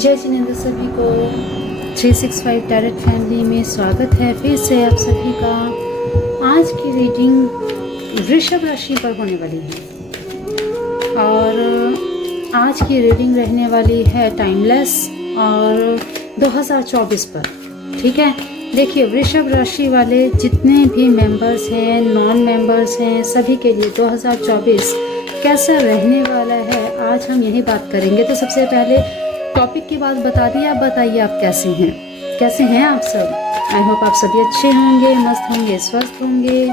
जय जिनेंद्र, सभी को 365 टैरेट फैमिली में स्वागत है फिर से आप सभी का। आज की रीडिंग वृषभ राशि पर होने वाली है और आज की रीडिंग रहने वाली है टाइमलेस और 2024 पर। ठीक है, देखिए वृषभ राशि वाले जितने भी मेंबर्स हैं, नॉन मेंबर्स हैं, सभी के लिए 2024 कैसा रहने वाला है आज हम यही बात करेंगे। तो सबसे पहले टॉपिक की बात बता दी, आप बताइए आप कैसे हैं आप सब। आई होप आप सभी अच्छे होंगे, मस्त होंगे, स्वस्थ होंगे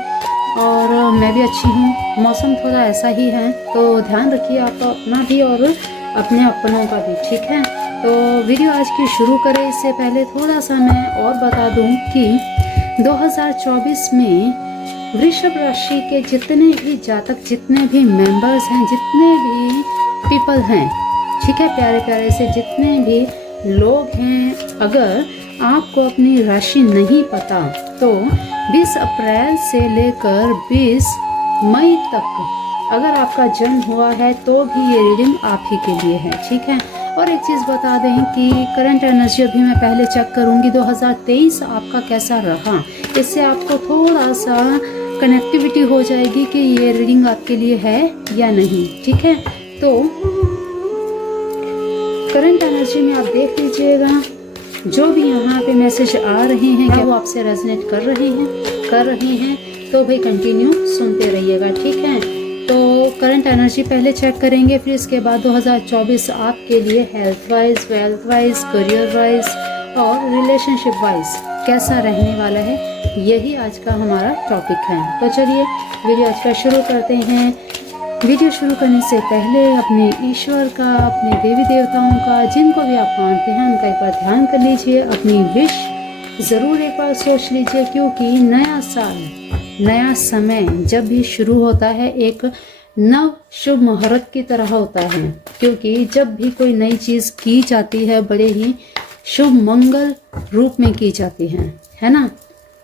और मैं भी अच्छी हूँ। मौसम थोड़ा ऐसा ही है तो ध्यान रखिए आप अपना भी और अपने अपनों का भी। ठीक है, तो वीडियो आज की शुरू करें इससे पहले थोड़ा सा मैं और बता दूँ कि 2024 में वृषभ राशि के जितने भी जातक, जितने भी मेंबर्स हैं, जितने भी पीपल हैं, ठीक है, प्यारे प्यारे से जितने भी लोग हैं, अगर आपको अपनी राशि नहीं पता तो 20 अप्रैल से लेकर 20 मई तक अगर आपका जन्म हुआ है तो भी ये रीडिंग आप ही के लिए है। ठीक है, और एक चीज़ बता दें कि करंट एनर्जी अभी मैं पहले चेक करूंगी 2023 आपका कैसा रहा, इससे आपको थोड़ा सा कनेक्टिविटी हो जाएगी कि ये रीडिंग आपके लिए है या नहीं। ठीक है, तो करंट एनर्जी में आप देख लीजिएगा जो भी यहाँ पे मैसेज आ रहे हैं क्या वो आपसे रेजोनेट कर रहे हैं तो भाई कंटिन्यू सुनते रहिएगा। ठीक है, तो करंट एनर्जी पहले चेक करेंगे, फिर इसके बाद 2024 आपके लिए health wise, wealth wise, career wise और रिलेशनशिप वाइज कैसा रहने वाला है, यही आज का हमारा टॉपिक है। तो चलिए वीडियो आज का शुरू करते हैं। वीडियो शुरू करने से पहले अपने ईश्वर का, अपने देवी देवताओं का, जिनको भी आप मानते हैं उनका एक बार ध्यान कर लीजिए, अपनी विश ज़रूर एक बार सोच लीजिए, क्योंकि नया साल, नया समय जब भी शुरू होता है एक नव शुभ मुहूर्त की तरह होता है, क्योंकि जब भी कोई नई चीज़ की जाती है बड़े ही शुभ मंगल रूप में की जाती है ना।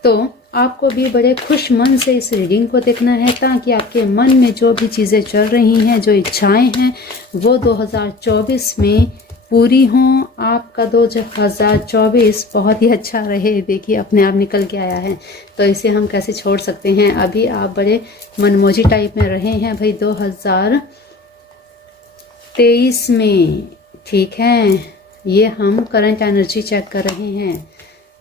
तो आपको भी बड़े खुश मन से इस रीडिंग को देखना है ताकि आपके मन में जो भी चीज़ें चल रही हैं, जो इच्छाएं हैं, वो 2024 में पूरी हों। आपका 2024 बहुत ही अच्छा रहे। देखिए अपने आप निकल के आया है तो इसे हम कैसे छोड़ सकते हैं। अभी आप बड़े मनमोजी टाइप में रहे हैं भाई 2023 में। ठीक है, ये हम करंट एनर्जी चेक कर रहे हैं।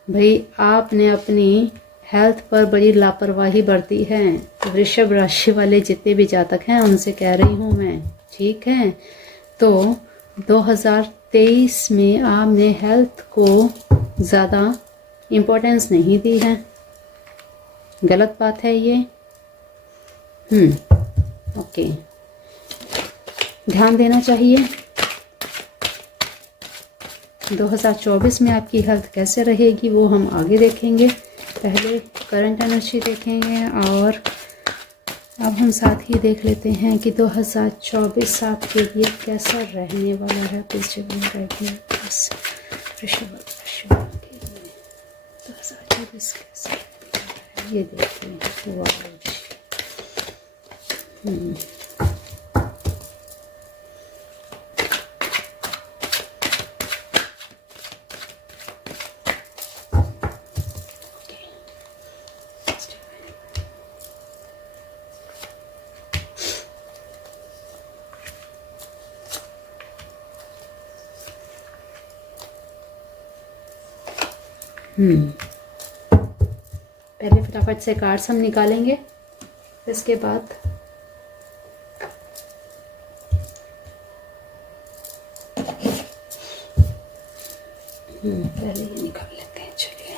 भाई आपने अपनी हेल्थ पर बड़ी लापरवाही बरती है। वृषभ राशि वाले जितने भी जातक हैं उनसे कह रही हूँ मैं। ठीक है, तो 2023 में आपने हेल्थ को ज़्यादा इम्पोर्टेंस नहीं दी है, गलत बात है ये। ओके, ध्यान देना चाहिए। 2024 में आपकी हेल्थ कैसे रहेगी वो हम आगे देखेंगे, पहले करंट एनर्जी देखेंगे और अब हम साथ ही देख लेते हैं कि 2024 आपके लिए कैसा रहने वाला है। प्लीज के लिए 2024 कैसा है ये देखते हैं। पहले फटाफट से कार्ड्स हम निकालेंगे, इसके बाद पहले ये निकाल लेते हैं। चलिए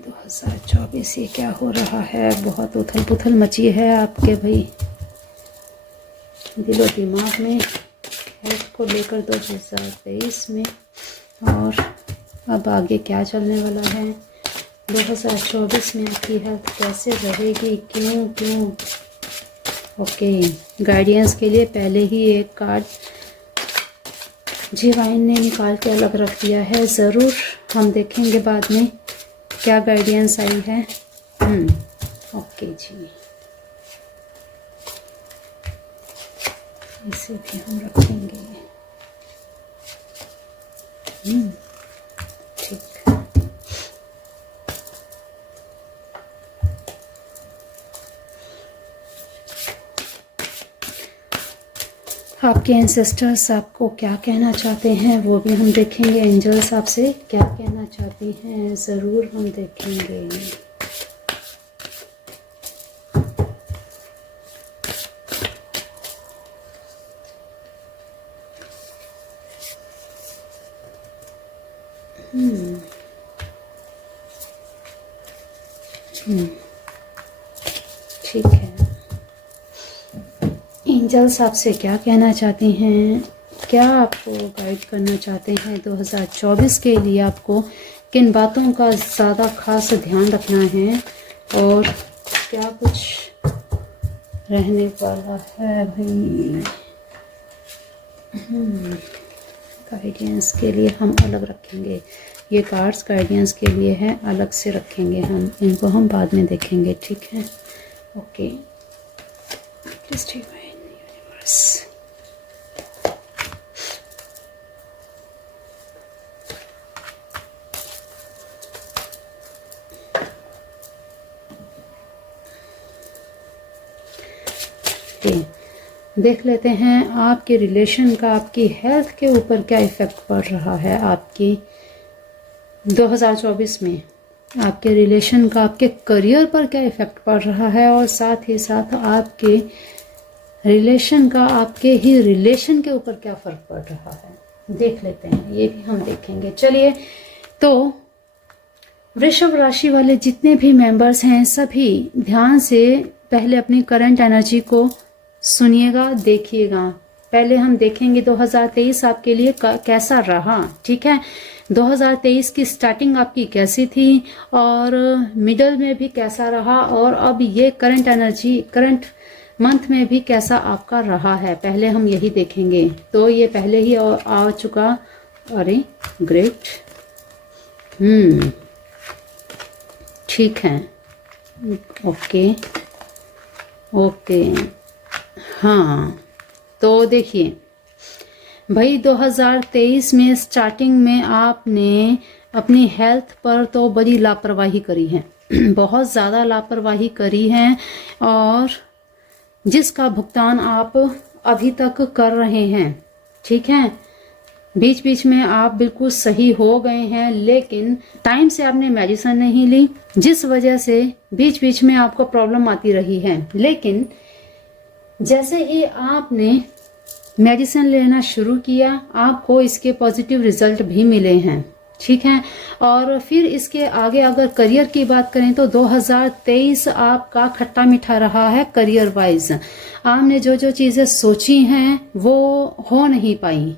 2024 ये क्या हो रहा है, बहुत उथल पुथल मची है आपके भाई दिलो दिमाग में हेल्थ को लेकर 2023 में, और अब आगे क्या चलने वाला है 2024 में आपकी हेल्थ कैसे रहेगी, क्यों। ओके, गाइडेंस के लिए पहले ही एक कार्ड डिवाइन ने निकाल के अलग रख दिया है। ज़रूर हम देखेंगे बाद में क्या गाइडेंस आई है। ओके जी, इसे भी हम रखेंगे। ठीक। आपके एंसेस्टर्स आपको क्या कहना चाहते हैं वो भी हम देखेंगे। एंजल्स आपसे क्या कहना चाहती हैं ज़रूर हम देखेंगे। ठीक है, एंजल्स आपसे क्या कहना चाहते हैं, क्या आपको गाइड करना चाहते हैं 2024 के लिए, आपको किन बातों का ज़्यादा खास ध्यान रखना है और क्या कुछ रहने वाला है भाई। गाइडेंस के लिए हम अलग रखेंगे, ये कार्ड्स गाइडेंस के लिए है, अलग से रखेंगे हम, इनको हम बाद में देखेंगे, ठीक है। Okay, please divine universe. देख लेते हैं आपके रिलेशन का आपकी हेल्थ के ऊपर क्या इफ़ेक्ट पड़ रहा है। आपकी 2024 में आपके रिलेशन का आपके करियर पर क्या इफ़ेक्ट पड़ रहा है और साथ ही साथ आपके रिलेशन का आपके ही रिलेशन के ऊपर क्या फ़र्क पड़ रहा है, देख लेते हैं, ये भी हम देखेंगे। चलिए, तो वृषभ राशि वाले जितने भी मेंबर्स हैं सभी ध्यान से पहले अपनी करंट एनर्जी को सुनिएगा, देखिएगा। पहले हम देखेंगे 2023 आपके लिए कैसा रहा, ठीक है। 2023 की स्टार्टिंग आपकी कैसी थी और मिडल में भी कैसा रहा और अब ये करंट एनर्जी करंट मंथ में भी कैसा आपका रहा है, पहले हम यही देखेंगे। तो ये पहले ही आ चुका, अरे ग्रेट, ठीक है, ओके ओके, हाँ। तो देखिए भाई 2023 में स्टार्टिंग में आपने अपनी हेल्थ पर तो बड़ी लापरवाही करी है बहुत ज़्यादा लापरवाही करी है और जिसका भुगतान आप अभी तक कर रहे हैं, ठीक है। बीच बीच में आप बिल्कुल सही हो गए हैं लेकिन टाइम से आपने मेडिसिन नहीं ली, जिस वजह से बीच बीच में आपको प्रॉब्लम आती रही है। लेकिन जैसे ही आपने मेडिसिन लेना शुरू किया आपको इसके पॉजिटिव रिजल्ट भी मिले हैं, ठीक है। और फिर इसके आगे अगर करियर की बात करें तो 2023 आपका खट्टा मीठा रहा है करियर वाइज। आपने जो जो चीज़ें सोची हैं वो हो नहीं पाई,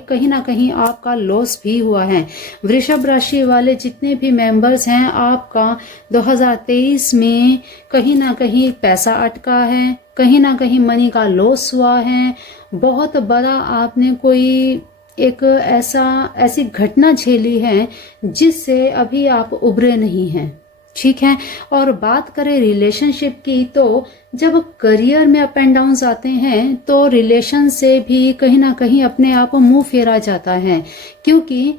कहीं ना कहीं आपका लॉस भी हुआ है। वृषभ राशि वाले जितने भी मेंबर्स हैं आपका 2023 में कहीं ना कहीं पैसा अटका है, कहीं ना कहीं मनी का लॉस हुआ है। बहुत बड़ा आपने कोई एक ऐसी घटना झेली है जिससे अभी आप उभरे नहीं हैं, ठीक है। और बात करें रिलेशनशिप की तो जब करियर में अप एंड डाउन्स आते हैं तो रिलेशन से भी कहीं ना कहीं अपने आप मुंह फेरा जाता है, क्योंकि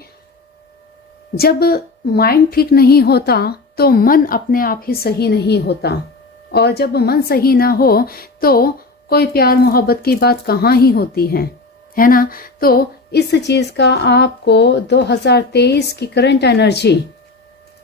जब माइंड ठीक नहीं होता तो मन अपने आप ही सही नहीं होता और जब मन सही ना हो तो कोई प्यार मोहब्बत की बात कहाँ ही होती है ना। तो इस चीज का आपको 2023 की करंट एनर्जी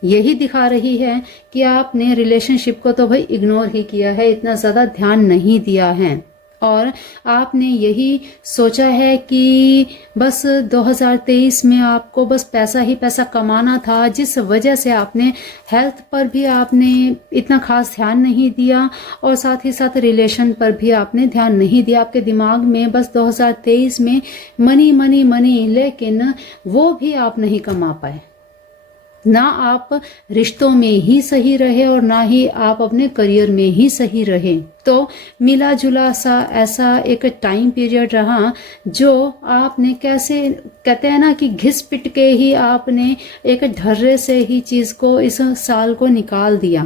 यही दिखा रही है कि आपने रिलेशनशिप को तो भाई इग्नोर ही किया है, इतना ज़्यादा ध्यान नहीं दिया है और आपने यही सोचा है कि बस 2023 में आपको बस पैसा ही पैसा कमाना था, जिस वजह से आपने हेल्थ पर भी आपने इतना खास ध्यान नहीं दिया और साथ ही साथ रिलेशन पर भी आपने ध्यान नहीं दिया। आपके दिमाग में बस 2023 में मनी मनी मनी, लेकिन वो भी आप नहीं कमा पाए। ना आप रिश्तों में ही सही रहे और ना ही आप अपने करियर में ही सही रहे। तो मिला जुला सा ऐसा एक टाइम पीरियड रहा जो आपने कैसे कहते हैं ना कि घिस पिट के ही आपने एक ढर्रे से ही चीज को इस साल को निकाल दिया।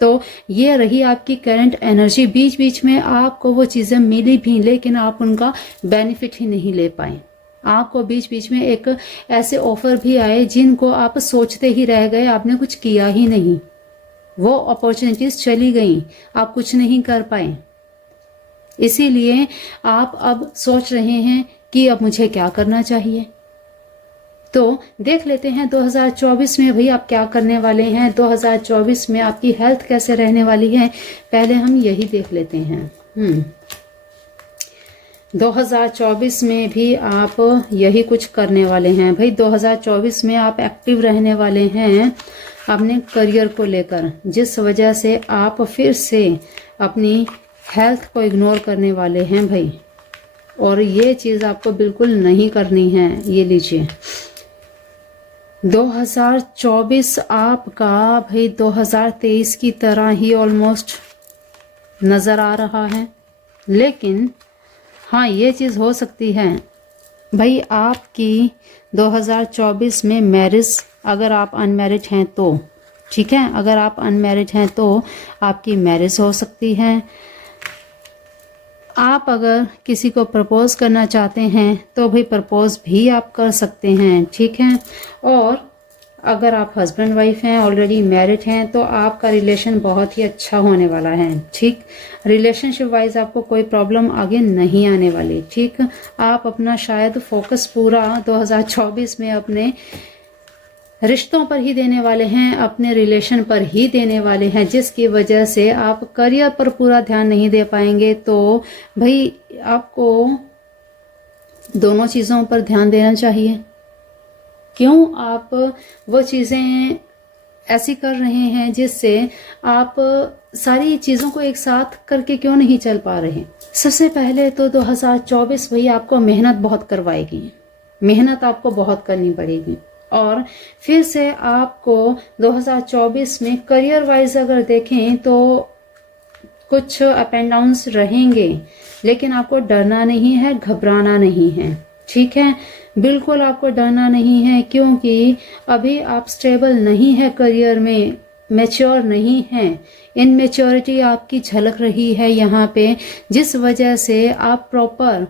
तो ये रही आपकी करंट एनर्जी। बीच बीच में आपको वो चीजें मिली भी लेकिन आप उनका बेनिफिट ही नहीं ले पाए। आपको बीच बीच में एक ऐसे ऑफर भी आए जिनको आप सोचते ही रह गए, आपने कुछ किया ही नहीं, वो अपॉर्चुनिटीज चली गई, आप कुछ नहीं कर पाए। इसीलिए आप अब सोच रहे हैं कि अब मुझे क्या करना चाहिए। तो देख लेते हैं 2024 में भाई आप क्या करने वाले हैं, 2024 में आपकी हेल्थ कैसे रहने वाली है, पहले हम यही देख लेते हैं। 2024 में भी आप यही कुछ करने वाले हैं भाई। 2024 में आप एक्टिव रहने वाले हैं अपने करियर को लेकर, जिस वजह से आप फिर से अपनी हेल्थ को इग्नोर करने वाले हैं भाई, और ये चीज़ आपको बिल्कुल नहीं करनी है। ये लीजिए 2024 आपका भाई 2023 की तरह ही ऑलमोस्ट नज़र आ रहा है, लेकिन हाँ ये चीज़ हो सकती है भाई आपकी 2024 में मैरिज, अगर आप अनमैरिड हैं तो ठीक है, अगर आप अनमैरिड हैं तो आपकी मैरिज हो सकती है। आप अगर किसी को प्रपोज करना चाहते हैं तो भाई प्रपोज भी आप कर सकते हैं, ठीक है। और अगर आप हस्बैंड वाइफ हैं, ऑलरेडी मैरिड हैं, तो आपका रिलेशन बहुत ही अच्छा होने वाला है, ठीक। रिलेशनशिप वाइज आपको कोई प्रॉब्लम आगे नहीं आने वाली, ठीक। आप अपना शायद फोकस पूरा 2024 में अपने रिश्तों पर ही देने वाले हैं, अपने रिलेशन पर ही देने वाले हैं, जिसकी वजह से आप करियर पर पूरा ध्यान नहीं दे पाएंगे। तो भाई आपको दोनों चीज़ों पर ध्यान देना चाहिए। क्यों आप वो चीज़ें ऐसी कर रहे हैं जिससे आप सारी चीज़ों को एक साथ करके क्यों नहीं चल पा रहे। सबसे पहले तो 2024 भाई आपको मेहनत बहुत करवाएगी, मेहनत आपको बहुत करनी पड़ेगी। और फिर से आपको 2024 में करियर वाइज अगर देखें तो कुछ अप एंड डाउन्स रहेंगे, लेकिन आपको डरना नहीं है, घबराना नहीं है, ठीक है। बिल्कुल आपको डरना नहीं है, क्योंकि अभी आप स्टेबल नहीं है करियर में, मैच्योर नहीं है। इनमेच्योरिटी आपकी झलक रही है यहाँ पे, जिस वजह से आप प्रॉपर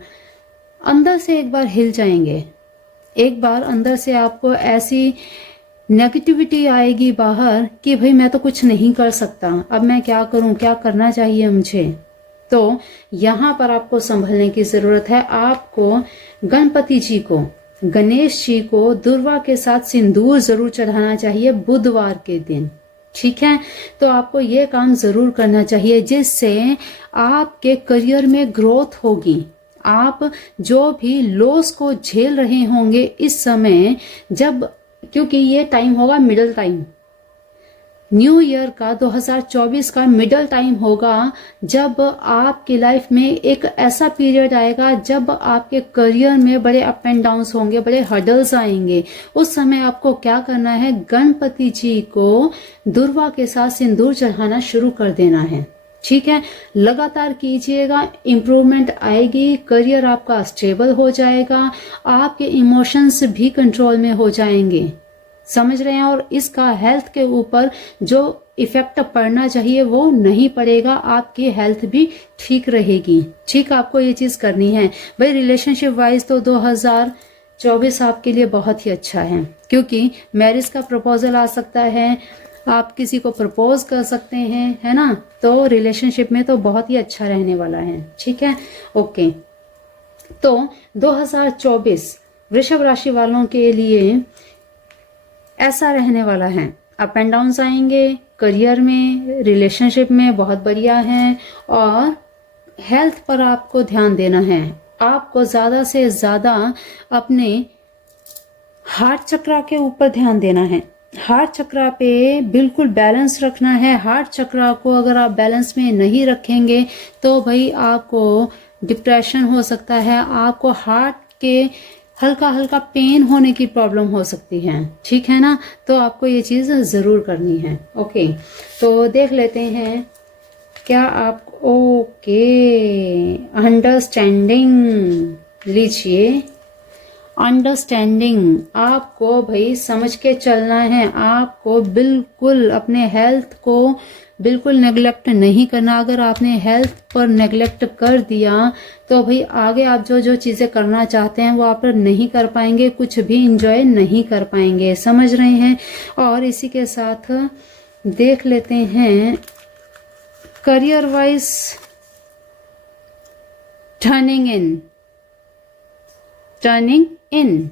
अंदर से एक बार हिल जाएंगे। एक बार अंदर से आपको ऐसी नेगेटिविटी आएगी बाहर कि भाई मैं तो कुछ नहीं कर सकता, अब मैं क्या करूं, क्या करना चाहिए मुझे। तो यहाँ पर आपको संभलने की जरूरत है। आपको गणपति जी को, गणेश जी को दुर्वा के साथ सिंदूर जरूर चढ़ाना चाहिए बुधवार के दिन, ठीक है। तो आपको ये काम जरूर करना चाहिए, जिससे आपके करियर में ग्रोथ होगी। आप जो भी लॉस को झेल रहे होंगे इस समय, जब, क्योंकि ये टाइम होगा मिडल टाइम, न्यू ईयर का 2024 का मिडल टाइम होगा, जब आपकी लाइफ में एक ऐसा पीरियड आएगा जब आपके करियर में बड़े अप एंड डाउन्स होंगे, बड़े हर्डल्स आएंगे। उस समय आपको क्या करना है, गणपति जी को दुर्वा के साथ सिंदूर चढ़ाना शुरू कर देना है, ठीक है। लगातार कीजिएगा, इम्प्रूवमेंट आएगी, करियर आपका स्टेबल हो जाएगा, आपके इमोशंस भी कंट्रोल में हो जाएंगे, समझ रहे हैं। और इसका हेल्थ के ऊपर जो इफेक्ट पड़ना चाहिए वो नहीं पड़ेगा, आपकी हेल्थ भी ठीक रहेगी, ठीक। आपको ये चीज करनी है भाई। रिलेशनशिप वाइज तो 2024 आपके लिए बहुत ही अच्छा है, क्योंकि मैरिज का प्रपोजल आ सकता है, आप किसी को प्रपोज कर सकते हैं, है ना। तो रिलेशनशिप में तो बहुत ही अच्छा रहने वाला है, ठीक है। ओके, तो 2024 वृषभ राशि वालों के लिए ऐसा रहने वाला है। अप एंड डाउन्स आएंगे करियर में, रिलेशनशिप में बहुत बढ़िया है, और हेल्थ पर आपको ध्यान देना है। आपको ज्यादा से ज्यादा अपने हार्ट चक्रा के ऊपर ध्यान देना है। हार्ट चक्रा पे बिल्कुल बैलेंस रखना है। हार्ट चक्रा को अगर आप बैलेंस में नहीं रखेंगे तो भाई आपको डिप्रेशन हो सकता है, आपको हार्ट के हल्का हल्का पेन होने की प्रॉब्लम हो सकती है, ठीक है ना। तो आपको ये चीज जरूर करनी है। ओके, तो देख लेते हैं क्या आप, ओके, अंडरस्टैंडिंग लीजिए। अंडरस्टैंडिंग, आपको भाई समझ के चलना है, आपको बिल्कुल अपने हेल्थ को बिल्कुल नेग्लेक्ट नहीं करना। अगर आपने हेल्थ पर नेग्लेक्ट कर दिया तो भाई आगे आप जो जो चीज़ें करना चाहते हैं वो आप नहीं कर पाएंगे, कुछ भी इंजॉय नहीं कर पाएंगे, समझ रहे हैं। और इसी के साथ देख लेते हैं करियर वाइज टर्निंग इन,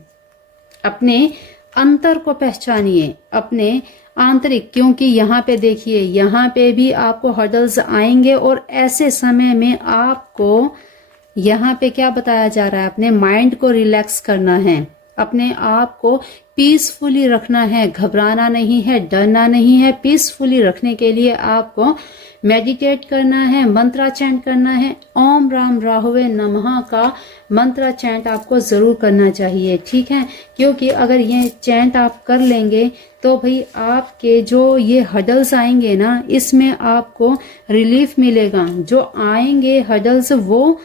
अपने अंतर को पहचानिए, अपने आंतरिक, क्योंकि यहाँ पे देखिए यहाँ पे भी आपको हर्डल्स आएंगे और ऐसे समय में आपको यहाँ पे क्या बताया जा रहा है, अपने माइंड को रिलैक्स करना है, अपने आप को पीसफुली रखना है, घबराना नहीं है, डरना नहीं है। पीसफुली रखने के लिए आपको मेडिटेट करना है, मंत्रा चैंट करना है। ओम राम राहुवे नमः का मंत्रा चैंट आपको जरूर करना चाहिए, ठीक है। क्योंकि अगर ये चैंट आप कर लेंगे तो भाई आपके जो ये हडल्स आएंगे ना, इसमें आपको रिलीफ मिलेगा। जो आएंगे हडल्स वो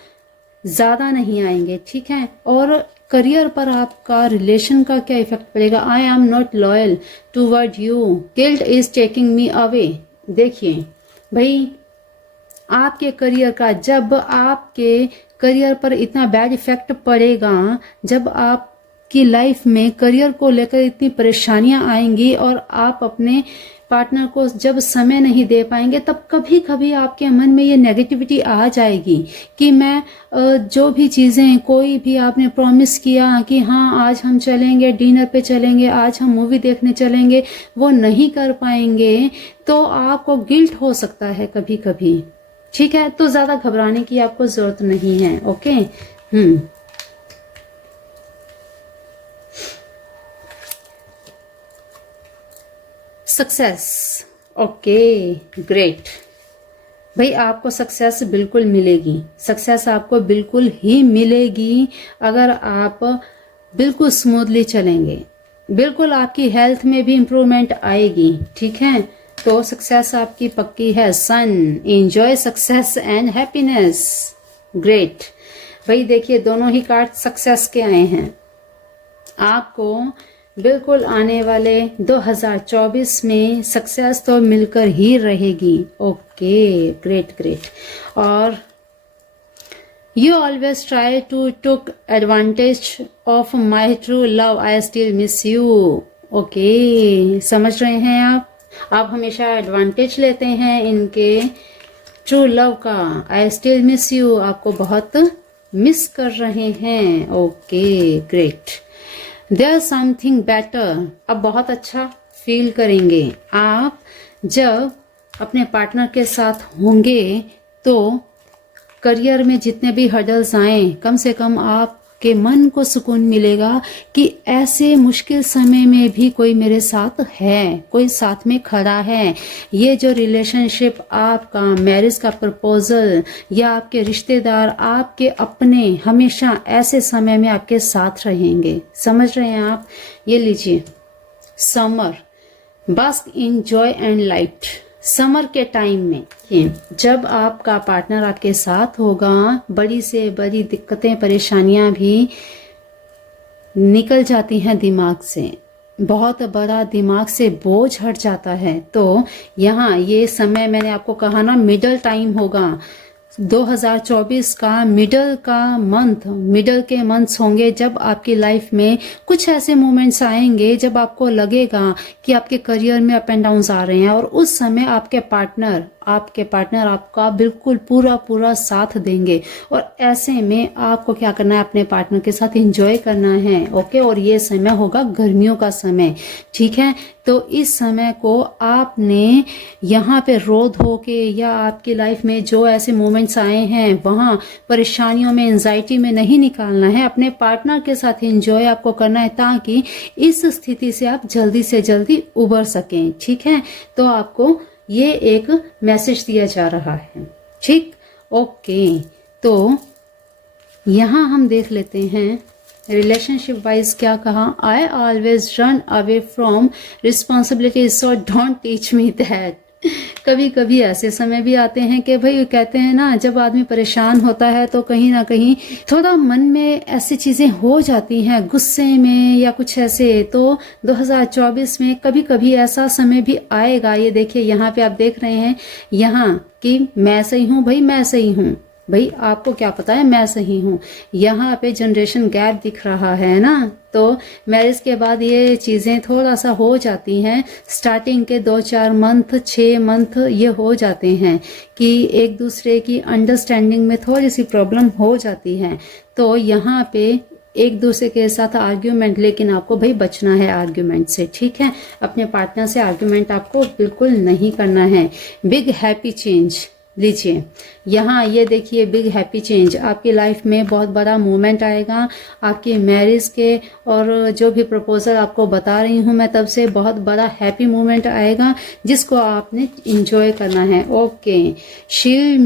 ज्यादा नहीं आएंगे, ठीक है। और करियर पर आपका रिलेशन का क्या इफेक्ट पड़ेगा। I am not loyal toward you, guilt is taking me away. देखिए भाई आपके करियर का, जब आपके करियर पर इतना बैड इफेक्ट पड़ेगा, जब आपकी लाइफ में करियर को लेकर इतनी परेशानियां आएंगी और आप अपने पार्टनर को जब समय नहीं दे पाएंगे, तब कभी कभी आपके मन में ये नेगेटिविटी आ जाएगी कि मैं जो भी चीज़ें, कोई भी आपने प्रॉमिस किया कि हाँ आज हम चलेंगे, डिनर पे चलेंगे, आज हम मूवी देखने चलेंगे, वो नहीं कर पाएंगे तो आपको गिल्ट हो सकता है कभी कभी, ठीक है। तो ज़्यादा घबराने की आपको ज़रूरत नहीं है, ओके। Success, okay great. भाई आपको सक्सेस बिल्कुल मिलेगी, सक्सेस आपको बिल्कुल ही मिलेगी अगर आप बिल्कुल स्मूथली चलेंगे, बिल्कुल आपकी हेल्थ में भी इम्प्रूवमेंट आएगी, ठीक है। तो सक्सेस आपकी पक्की है। Son, enjoy success and happiness, great. भाई देखिए दोनों ही कार्ड सक्सेस के आए हैं। आपको बिल्कुल आने वाले 2024 में सक्सेस तो मिलकर ही रहेगी, ओके ग्रेट ग्रेट। और you always try to took advantage of my true love, I still miss you, okay समझ रहे हैं आप हमेशा एडवांटेज लेते हैं इनके ट्रू लव का। आई स्टिल मिस यू, आपको बहुत मिस कर रहे हैं, okay great. There something better, अब बहुत अच्छा फील करेंगे आप जब अपने पार्टनर के साथ होंगे। तो करियर में जितने भी हर्डल्स आए, कम से कम आपके मन को सुकून मिलेगा कि ऐसे मुश्किल समय में भी कोई मेरे साथ है, कोई साथ में खड़ा है। ये जो रिलेशनशिप आपका, मैरिज का प्रपोजल या आपके रिश्तेदार, आपके अपने, हमेशा ऐसे समय में आपके साथ रहेंगे, समझ रहे हैं आप। ये लीजिए summer, bask in joy and light. Summer के टाइम में जब आपका पार्टनर आपके साथ होगा, बड़ी से बड़ी दिक्कतें, परेशानियां भी निकल जाती हैं दिमाग से, बहुत बड़ा दिमाग से बोझ हट जाता है। तो यहाँ ये समय मैंने आपको कहा ना, मिडल टाइम होगा 2024 का, मिडल के मंथ्स होंगे जब आपकी लाइफ में कुछ ऐसे मोमेंट्स आएंगे जब आपको लगेगा कि आपके करियर में अप एंड डाउन्स आ रहे हैं, और उस समय आपके पार्टनर आपका बिल्कुल पूरा साथ देंगे। और ऐसे में आपको क्या करना है, अपने पार्टनर के साथ एंजॉय करना है, ओके। और ये समय होगा गर्मियों का समय, ठीक है। तो इस समय को आपने यहाँ पे रो धो के, या आपकी लाइफ में जो ऐसे मोमेंट्स आए हैं वहाँ परेशानियों में, एंजाइटी में नहीं निकालना है, अपने पार्टनर के साथ एंजॉय आपको करना है, ताकि इस स्थिति से आप जल्दी से जल्दी उबर सकें, ठीक है। तो आपको ये एक मैसेज दिया जा रहा है, ठीक, ओके। तो यहाँ हम देख लेते हैं रिलेशनशिप वाइज क्या कहा। I always run away from responsibilities, so don't teach me that. कभी कभी ऐसे समय भी आते हैं कि भाई कहते हैं ना, जब आदमी परेशान होता है तो कहीं ना कहीं थोड़ा मन में ऐसी चीजें हो जाती हैं, गुस्से में या कुछ ऐसे। तो 2024 में कभी कभी ऐसा समय भी आएगा। ये देखिए यहाँ पे आप देख रहे हैं यहाँ कि मैं सही हूँ भाई, मैं सही हूँ भाई, आपको क्या पता है मैं सही हूँ। यहाँ पे जनरेशन गैप दिख रहा है ना, तो मैरिज के बाद ये चीजें थोड़ा सा हो जाती हैं। स्टार्टिंग के 2-4 मंथ 6 मंथ ये हो जाते हैं कि एक दूसरे की अंडरस्टैंडिंग में थोड़ी सी प्रॉब्लम हो जाती है। तो यहाँ पे एक दूसरे के साथ आर्ग्यूमेंट, लेकिन आपको भाई बचना है आर्ग्यूमेंट से, ठीक है। अपने पार्टनर से आर्ग्यूमेंट आपको बिल्कुल नहीं करना है। बिग हैप्पी चेंज लीजिए, यहाँ ये देखिए बिग हैप्पी चेंज, आपकी लाइफ में बहुत बड़ा मूवमेंट आएगा आपकी मैरिज के। और जो भी प्रपोजल आपको बता रही हूँ मैं तब से, बहुत बड़ा हैप्पी मूवमेंट आएगा जिसको आपने इंजॉय करना है। ओके, शील्ड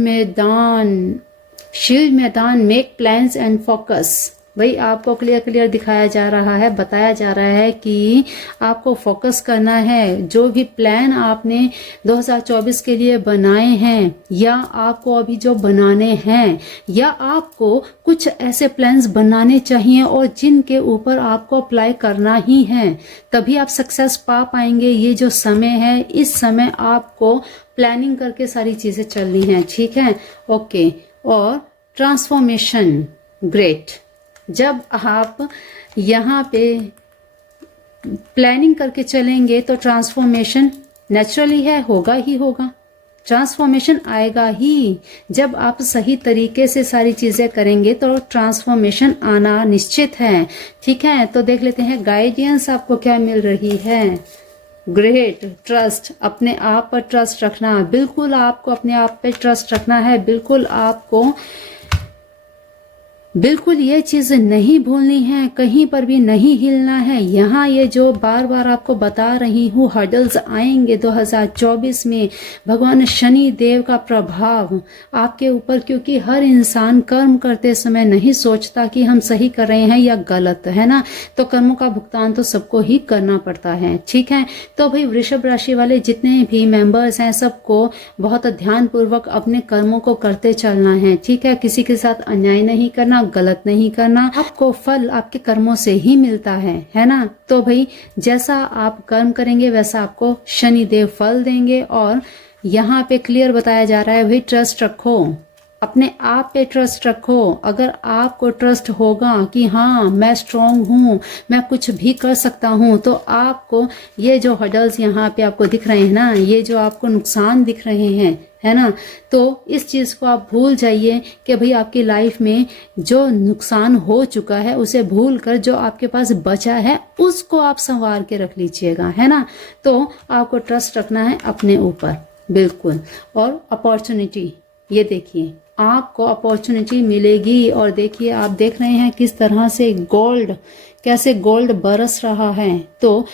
मैदान मेक प्लान्स एंड फोकस। भाई आपको क्लियर दिखाया जा रहा है, बताया जा रहा है कि आपको फोकस करना है। जो भी प्लान आपने 2024 के लिए बनाए हैं या आपको अभी जो बनाने हैं, या आपको कुछ ऐसे प्लान्स बनाने चाहिए और जिनके ऊपर आपको अप्लाई करना ही है, तभी आप सक्सेस पा पाएंगे। ये जो समय है, इस समय आपको प्लानिंग करके सारी चीजें चलनी है, ठीक है। ओके, और ट्रांसफॉर्मेशन ग्रेट। जब आप यहाँ पे प्लानिंग करके चलेंगे तो ट्रांसफॉर्मेशन नेचुरली है, होगा ही होगा। ट्रांसफॉर्मेशन आएगा ही जब आप सही तरीके से सारी चीजें करेंगे, तो ट्रांसफॉर्मेशन आना निश्चित है, ठीक है। तो देख लेते हैं गाइडेंस आपको क्या मिल रही है। ग्रेट, ट्रस्ट, अपने आप पर ट्रस्ट रखना, बिल्कुल आपको अपने आप पे ट्रस्ट रखना है। बिल्कुल ये चीज नहीं भूलनी है, कहीं पर भी नहीं हिलना है। यहाँ ये जो बार बार आपको बता रही हूँ हर्डल्स आएंगे 2024 में, भगवान शनि देव का प्रभाव आपके ऊपर, क्योंकि हर इंसान कर्म करते समय नहीं सोचता कि हम सही कर रहे हैं या गलत, है ना। तो कर्मों का भुगतान तो सबको ही करना पड़ता है, ठीक है। तो भाई वृषभ राशि वाले जितने भी मेंबर्स हैं, सबको बहुत ध्यान पूर्वक अपने कर्मों को करते चलना है, ठीक है। किसी के साथ अन्याय नहीं करना, गलत नहीं करना। आपको फल आपके कर्मों से ही मिलता है ना। तो भाई जैसा आप कर्म करेंगे वैसा आपको शनि देव फल देंगे। और यहाँ पे क्लियर बताया जा रहा है भाई ट्रस्ट रखो, अपने आप पे ट्रस्ट रखो। अगर आपको ट्रस्ट होगा कि हाँ मैं स्ट्रांग हूँ, मैं कुछ भी कर सकता हूँ, तो आपको ये जो हर्डल्स यहाँ पे आपको दिख रहे हैं ना, ये जो आपको नुकसान दिख रहे हैं, है ना, तो इस चीज को आप भूल जाइए कि भाई आपकी लाइफ में जो नुकसान हो चुका है उसे भूल कर जो आपके पास बचा है उसको आप संवार के रख लीजिएगा, है ना। तो आपको ट्रस्ट रखना है अपने ऊपर, बिल्कुल। और अपॉर्चुनिटी, ये देखिए आपको अपॉर्चुनिटी मिलेगी। और देखिए आप देख रहे हैं किस तरह से गोल्ड, कैसे गोल्ड बरस रहा है। तो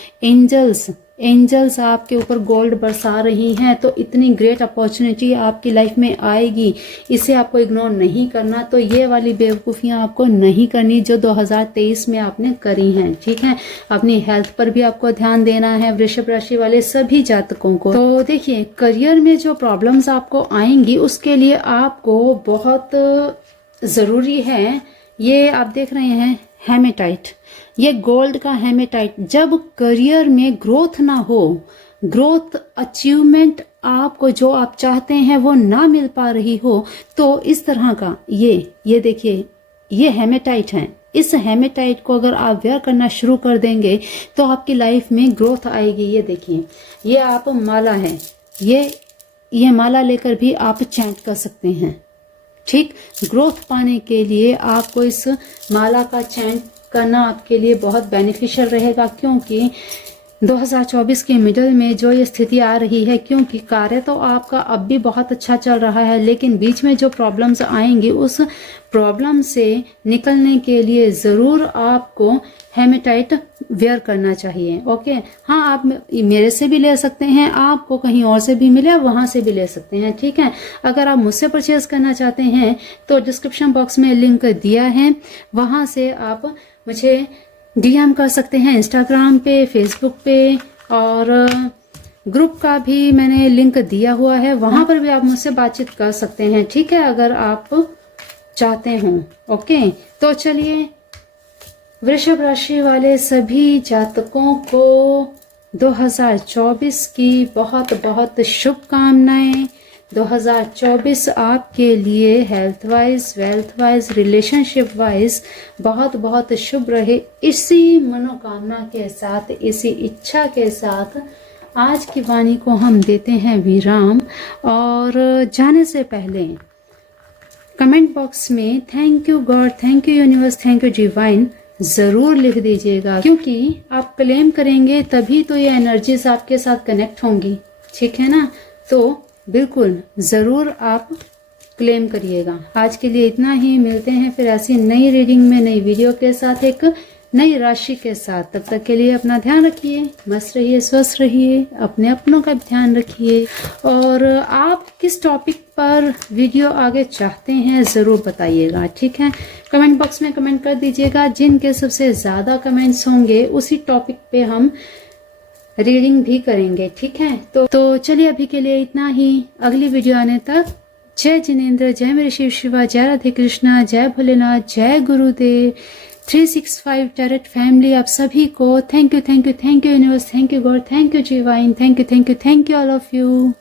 एंजल्स आपके ऊपर गोल्ड बरसा रही हैं। तो इतनी ग्रेट अपॉर्चुनिटी आपकी लाइफ में आएगी, इसे आपको इग्नोर नहीं करना। तो ये वाली बेवकूफ़ियाँ आपको नहीं करनी जो 2023 में आपने करी हैं, ठीक है। अपनी हेल्थ पर भी आपको ध्यान देना है वृषभ राशि वाले सभी जातकों को। तो देखिए करियर में जो प्रॉब्लम्स आपको आएंगी उसके लिए आपको बहुत ज़रूरी है, ये आप देख रहे हैं हेमेटाइट, ये गोल्ड का हेमेटाइट। जब करियर में ग्रोथ ना हो, ग्रोथ अचीवमेंट आपको जो आप चाहते हैं वो ना मिल पा रही हो, तो इस तरह का ये देखिए ये हेमेटाइट है। इस हेमेटाइट को अगर आप वेयर करना शुरू कर देंगे तो आपकी लाइफ में ग्रोथ आएगी। ये देखिए ये आप माला है, ये माला लेकर भी आप चैंट कर सकते हैं, ठीक। ग्रोथ पाने के लिए आपको इस माला का चैंट करना आपके लिए बहुत बेनिफिशियल रहेगा, क्योंकि 2024 के मिडल में जो ये स्थिति आ रही है, क्योंकि कार्य तो आपका अब भी बहुत अच्छा चल रहा है, लेकिन बीच में जो प्रॉब्लम्स आएंगी उस प्रॉब्लम से निकलने के लिए ज़रूर आपको हेमेटाइट वेयर करना चाहिए। ओके, हाँ आप मेरे से भी ले सकते हैं, आपको कहीं और से भी मिले वहां से भी ले सकते हैं, ठीक है। अगर आप मुझसे परचेज करना चाहते हैं तो डिस्क्रिप्शन बॉक्स में लिंक दिया है, वहां से आप मुझे DM कर सकते हैं, इंस्टाग्राम पे, फेसबुक पे और ग्रुप का भी मैंने लिंक दिया हुआ है, वहां पर भी आप मुझसे बातचीत कर सकते हैं, ठीक है, अगर आप चाहते हो। ओके, तो चलिए, वृषभ राशि वाले सभी जातकों को 2024 की बहुत बहुत शुभकामनाएं। 2024 आपके लिए health wise, wealth wise, relationship wise बहुत बहुत शुभ रहे। इसी मनोकामना के साथ, इसी इच्छा के साथ आज की वाणी को हम देते हैं विराम। और जाने से पहले कमेंट बॉक्स में thank you God, thank you universe, thank you divine जरूर लिख दीजिएगा, क्योंकि आप क्लेम करेंगे तभी तो ये एनर्जीज आपके साथ कनेक्ट होंगी, ठीक है ना। तो बिल्कुल जरूर आप क्लेम करिएगा। आज के लिए इतना ही, मिलते हैं फिर ऐसी नई रीडिंग में, नई वीडियो के साथ, एक नई राशि के साथ। तब तक के लिए अपना ध्यान रखिए, मस्त रहिए, स्वस्थ रहिए, अपने अपनों का ध्यान रखिए। और आप किस टॉपिक पर वीडियो आगे चाहते हैं ज़रूर बताइएगा, ठीक है। कमेंट बॉक्स में कमेंट कर दीजिएगा, जिनके सबसे ज़्यादा कमेंट्स होंगे उसी टॉपिक पे हम रीडिंग भी करेंगे, ठीक है। तो चलिए अभी के लिए इतना ही, अगली वीडियो आने तक जय जिनेंद्र, जय मेरे शिव शिवा, जय राधे कृष्णा, जय भोलेनाथ, जय गुरुदेव। 365 टैरेट फैमिली आप सभी को thank you, thank you, thank you universe, thank you God, thank you divine, thank you, thank you, thank you all of you.